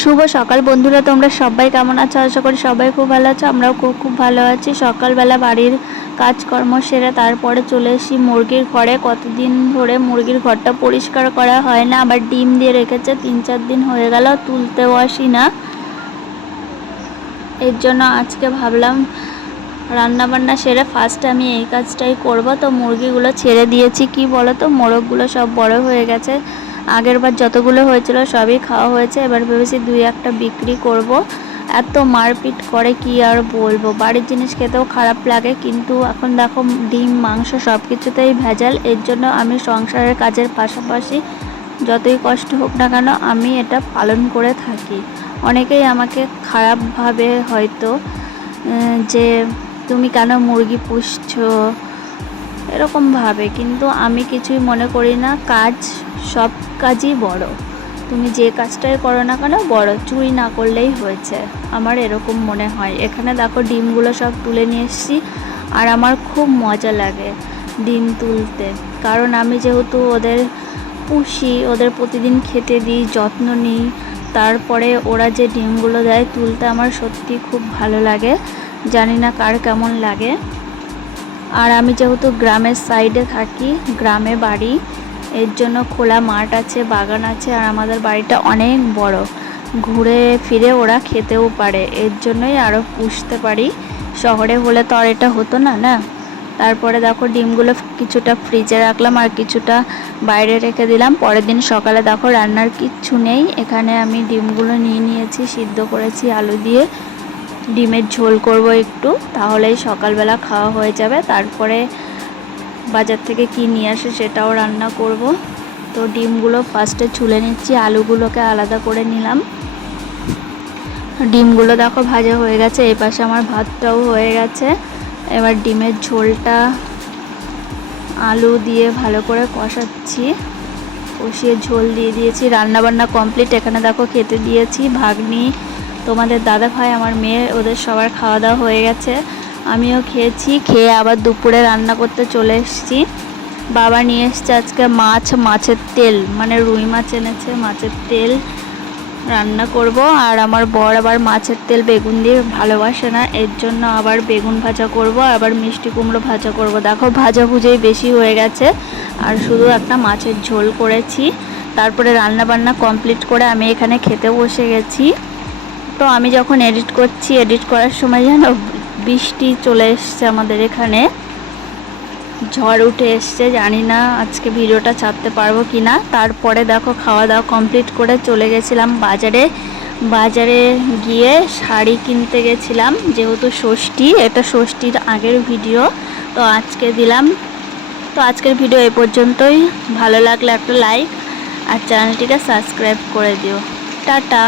শুভ সকাল বন্ধুরা, তোমরা সবাই কেমন আছো? আশা করি সবাই খুব ভালো আছো, আমরাও খুব খুব ভালো আছি। সকালবেলা বাড়ির কাজকর্ম সেরে তারপরে চলে এসি মুরগির ঘরে। কতদিন ধরে মুরগির ঘরটা পরিষ্কার করা হয় না, আবার ডিম দিয়ে রেখেছে, তিন চার দিন হয়ে গেল, তুলতেও আসি না। এর জন্য আজকে ভাবলাম রান্না বান্না সেরে ফার্স্ট আমি এই কাজটাই করব। তো মুরগিগুলো ছেড়ে দিয়েছি, কি বলো তো মোরগগুলো সব বড় হয়ে গেছে। আগের বার যতগুলো হয়েছিল সবই খাওয়া হয়েছে। এবার ভেবেছি দুই একটা বিক্রি করব। এত মারপিট করে কি আর বলব? বাড়ির জিনিস খেতেও খারাপ লাগে, কিন্তু এখন দেখো ডিম, মাংস সব কিছুতেই ভেজাল। এর জন্য আমি সংসারের কাজের পাশাপাশি যতই কষ্ট হোক না কেন আমি এটা পালন করে থাকি। অনেকেই আমাকে খারাপভাবে হয়তো যে তুমি কেন মুরগি পুষছো? এরকম ভাবে, কিন্তু আমি কিছুই মনে করি না, কাজ, সব কাজই বড়। তুমি যে কাজটাই করো না কেন, বড়, চুরি না করলেই হয়েছে। আমার এরকম মনে হয়। এখানে দেখো ডিমগুলো সব তুলে নিয়ে এসেছি, আর আমার খুব মজা লাগে ডিম তুলতে। কারণ আমি যেহেতু ওদের পুষি, ওদের প্রতিদিন খেতে দিই, যত্ন নিই, তারপরে ওরা যে ডিমগুলো দেয় তুলতে আমার সত্যি খুব ভালো লাগে। জানি না কার কেমন লাগে। আর আমি যেহেতু গ্রামের সাইডে থাকি, গ্রামে বাড়ি, এর জন্য খোলা মাঠ আছে, বাগান আছে, আর আমাদের বাড়িটা অনেক বড়। ঘুরে ফিরে ওরা খেতেও পারে, এর জন্যই আরও পুষতে পারি। শহরে হলে তো আর এটা হতো না না? তারপরে দেখো ডিমগুলো কিছুটা ফ্রিজে রাখলাম আর কিছুটা বাইরে রেখে দিলাম। পরের দিন সকালে দেখো রান্নার কিচ্ছু নেই। এখানে আমি ডিমগুলো নিয়ে নিয়েছি, সিদ্ধ করেছি, আলু দিয়ে। ডিমের ঝোল করব একটু, তাহলেই সকালবেলা খাওয়া হয়ে যাবে। তারপরে বাজার থেকে কি নিয়ে আসে সেটাও রান্না করব। তো ডিমগুলো ফার্স্টে ছুলে নিচ্ছি, আলুগুলোকে আলাদা করে নিলাম। ডিমগুলো দেখো ভাজা হয়ে গেছে এই পাশে আমার ভাতটাও হয়ে গেছে। এবার ডিমের ঝোলটা আলু দিয়ে ভালো করে কষাচ্ছি। কষিয়ে ঝোল দিয়ে দিয়েছি রান্না বান্না কমপ্লিট এখানে দেখো খেতে দিয়েছি, ভাগ্নি তোমাদের দাদা ভাই, আমার মেয়ে, ওদের সবার খাওয়া দাওয়া হয়ে গেছে। আমিও খেয়েছি, খেয়ে আবার দুপুরে রান্না করতে চলে এসেছি। বাবা নিয়ে এসছে আজকে মাছ, মাছের তেল মানে রুই মাছ এনেছে, মাছের তেল রান্না করব। আর আমার বর আবার মাছের তেল বেগুন দিয়ে ভালোবাসে না, এর জন্য আবার বেগুন ভাজা করব, আবার মিষ্টি কুমড়ো ভাজা করব। দেখো, ভাজা ভুজেই বেশি হয়ে গেছে। আর শুধু একটা মাছের ঝোল করেছি। তারপরে রান্না বান্না কমপ্লিট করে আমি এখানে খেতে বসে গেছি। তো আমি যখন এডিট করছি এডিট করার সময় যেন বৃষ্টি চলে এসছে আমাদের এখানে। ঝড় উঠে এসছে, জানি না আজকে ভিডিওটা ছাড়তে পারব কি না তারপরে দেখো, খাওয়া দাওয়া কমপ্লিট করে চলে গেছিলাম বাজারে। বাজারে গিয়ে শাড়ি কিনতে গেছিলাম, যেহেতু ষষ্ঠী, এটা ষষ্ঠীর আগের ভিডিও। তো আজকে দিলাম। তো আজকের ভিডিও এ পর্যন্তই। ভালো লাগলে একটা লাইক আর চ্যানেলটিকে সাবস্ক্রাইব করে দিও। টাটা।